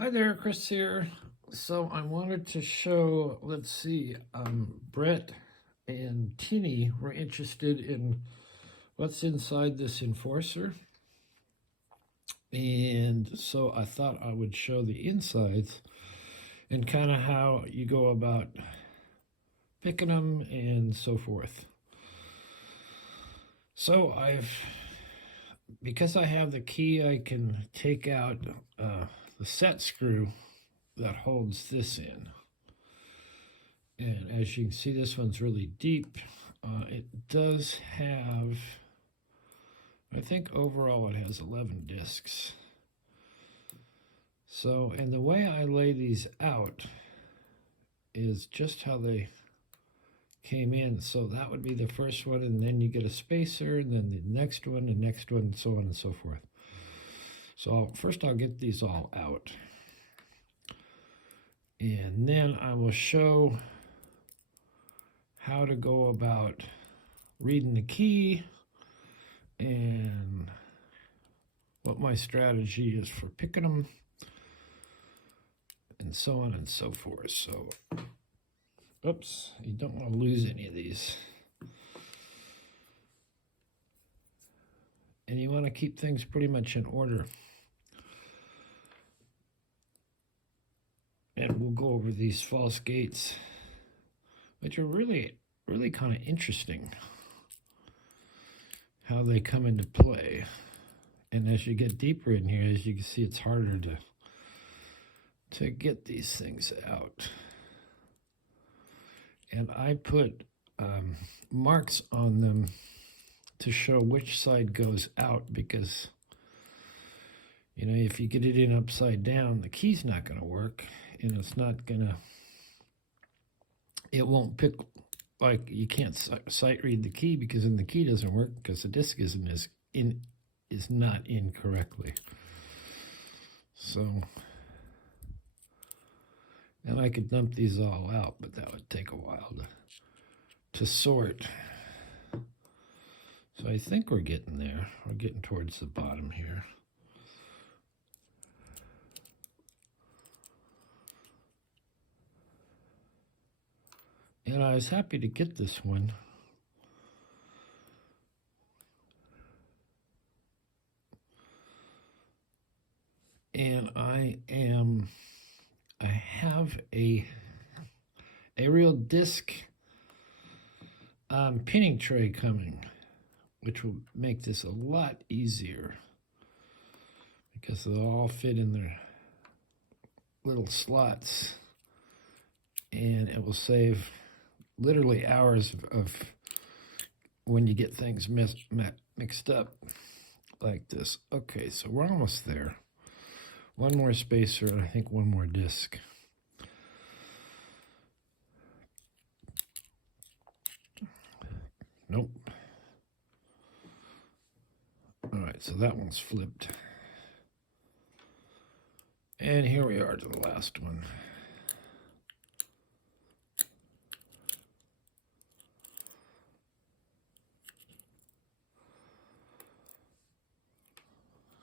Hi there, Chris here. So I wanted to show, let's see, Brett and Tinny were interested in what's inside this enforcer. And so I thought I would show the insides and kind of how you go about picking them and so forth. So because I have the key, I can take out the set screw that holds this in. And as you can see, this one's really deep. It does have, I think overall it has 11 discs. So, and the way I lay these out is just how they came in. So that would be the first one, and then you get a spacer, and then the next one, and so on and so forth. So first I'll get these all out. And then I will show how to go about reading the key and what my strategy is for picking them and so on and so forth. So, oops, you don't want to lose any of these. And you want to keep things pretty much in order. And we'll go over these false gates, which are really kind of interesting how they come into play. And as you get deeper in here, as you can see, it's harder to get these things out. And I put marks on them to show which side goes out, because you know, if you get it in upside down, the key's not going to work, and it's not going to, it won't pick, like you can't sight read the key, because then the key doesn't work because the disc is not in correctly. So, and I could dump these all out, but that would take a while to sort. So I think we're getting there. We're getting towards the bottom here. And I was happy to get this one. And I have a real disc pinning tray coming, which will make this a lot easier because they'll all fit in their little slots, and it will save literally hours of when you get things mixed up like this. Okay, so we're almost there. One more spacer, and I think one more disc. Nope. All right, so that one's flipped. And here we are to the last one.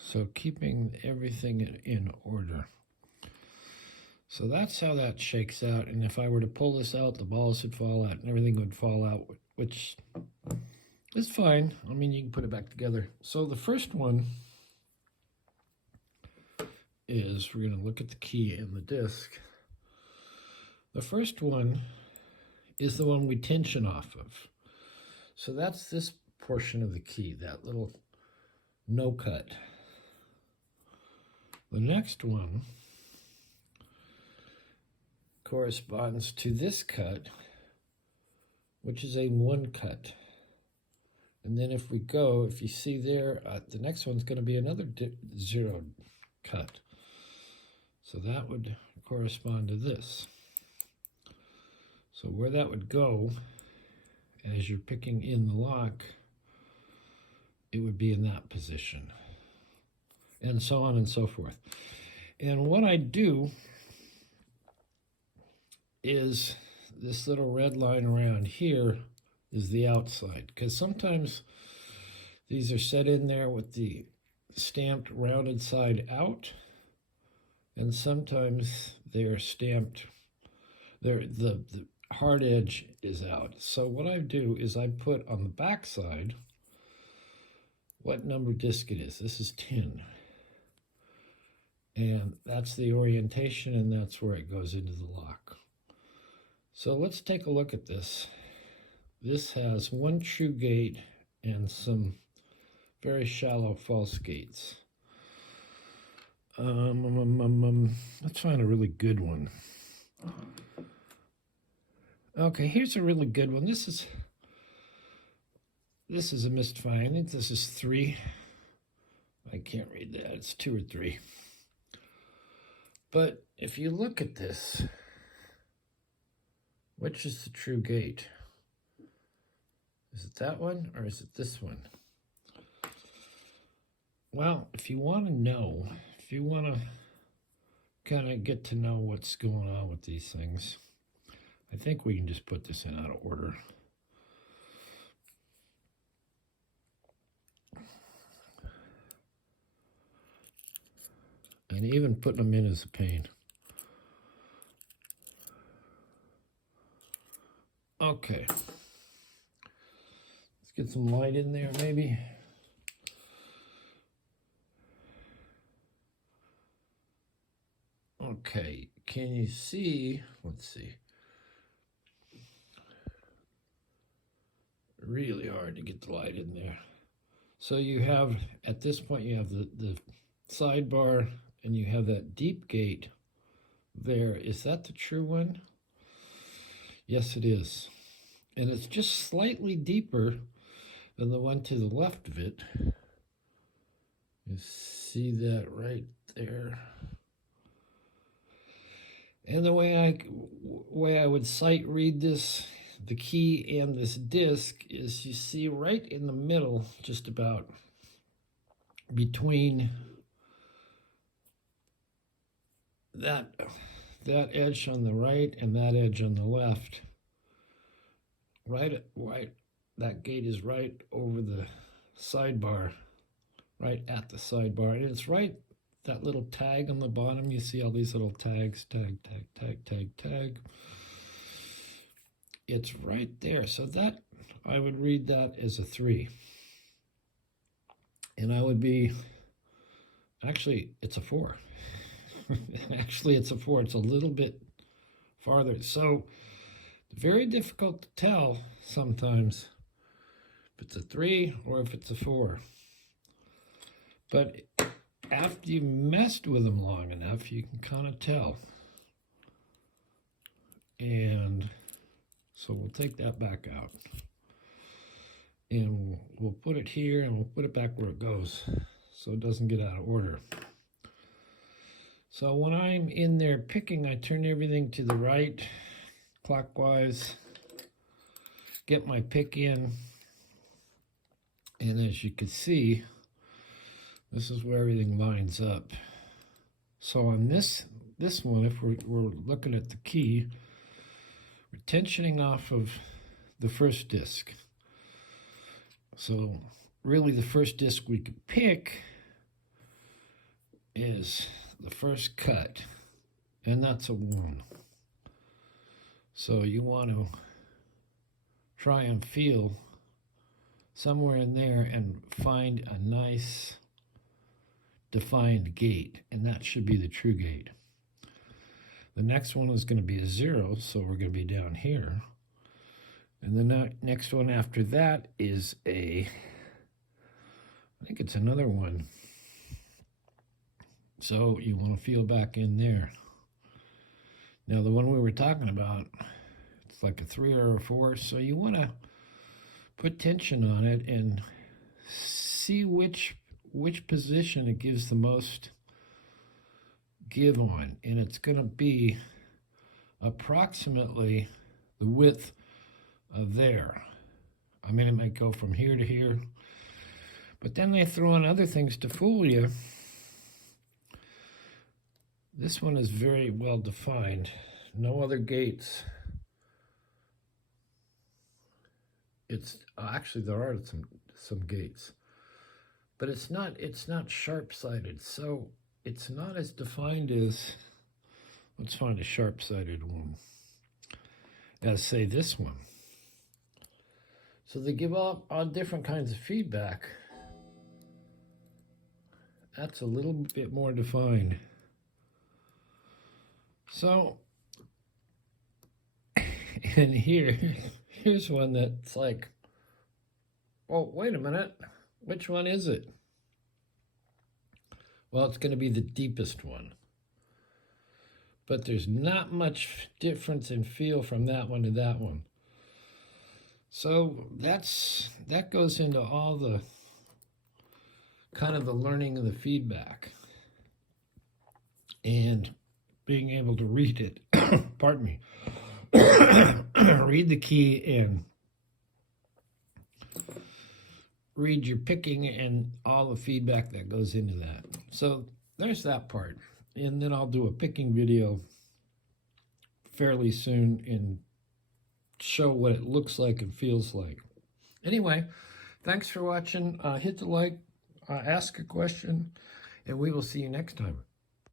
So keeping everything in order. So that's how that shakes out. And if I were to pull this out, the balls would fall out and everything would fall out, which is fine. I mean, you can put it back together. So the first one is, we're going to look at the key and the disc. The first one is the one we tension off of. So that's this portion of the key, that little no cut. The next one corresponds to this cut, which is a one cut. And then if you see there, the next one's going to be another zero cut. So that would correspond to this. So where that would go, as you're picking in the lock, it would be in that position. And so on and so forth. And what I do is this little red line around here is the outside, because sometimes these are set in there with the stamped rounded side out, and sometimes they're stamped, the hard edge is out. So what I do is I put on the back side what number disc it is. This is 10. And that's the orientation, and that's where it goes into the lock. So let's take a look at this. This has one true gate and some very shallow false gates. Let's find a really good one. Okay, here's a really good one. This is a missed find. I think this is 3. I can't read that. It's 2 or 3. But if you look at this, which is the true gate? Is it that one or is it this one? Well, if you want to know, if you want to kind of get to know what's going on with these things, I think we can just put this in out of order. And even putting them in is a pain. Okay. Let's get some light in there, maybe. Okay, can you see? Let's see. Really hard to get the light in there. So you have, at this point, you have the sidebar, and you have that deep gate there. Is that the true one? Yes, it is. And it's just slightly deeper than the one to the left of it. You see that right there. And the way I would sight read this, the key and this disc, is you see right in the middle, just about between that edge on the right and that edge on the left, right, that gate is right over the sidebar, right at the sidebar, and it's right, that little tag on the bottom, you see all these little tags, tag, tag, tag, tag, tag. It's right there. So that, I would read that as a 3. And I would be, actually, it's a 4. Actually, it's a 4. It's a little bit farther. So, very difficult to tell sometimes if it's a 3 or if it's a 4. But after you've messed with them long enough, you can kind of tell. And so we'll take that back out. And we'll put it here, and we'll put it back where it goes so it doesn't get out of order. So when I'm in there picking, I turn everything to the right, clockwise, get my pick in, and as you can see, this is where everything lines up. So on this one, if we're looking at the key, we're tensioning off of the first disc. So really the first disc we could pick is the first cut, and that's a 1. So you want to try and feel somewhere in there and find a nice defined gate, and that should be the true gate. The next one is going to be a 0, so we're going to be down here. And the next one after that is I think it's another 1. So you want to feel back in there. Now the one we were talking about, it's like a 3 or a 4, so you want to put tension on it and see which position it gives the most give on, and it's going to be approximately the width of there. I mean, it might go from here to here, but then they throw in other things to fool you. This one is very well defined. No other gates. It's actually, there are some gates, but it's not sharp-sided. So it's not as defined as, let's find a sharp-sided one, as say this one. So they give all different kinds of feedback. That's a little bit more defined. So, and here's one that's like, oh, wait a minute, which one is it? Well, it's going to be the deepest one. But there's not much difference in feel from that one to that one. So that goes into all the kind of the learning of the feedback and being able to read it. Pardon me. Read the key and read your picking and all the feedback that goes into that. So there's that part. And then I'll do a picking video fairly soon and show what it looks like and feels like. Anyway, thanks for watching. Hit the like, ask a question, and we will see you next time.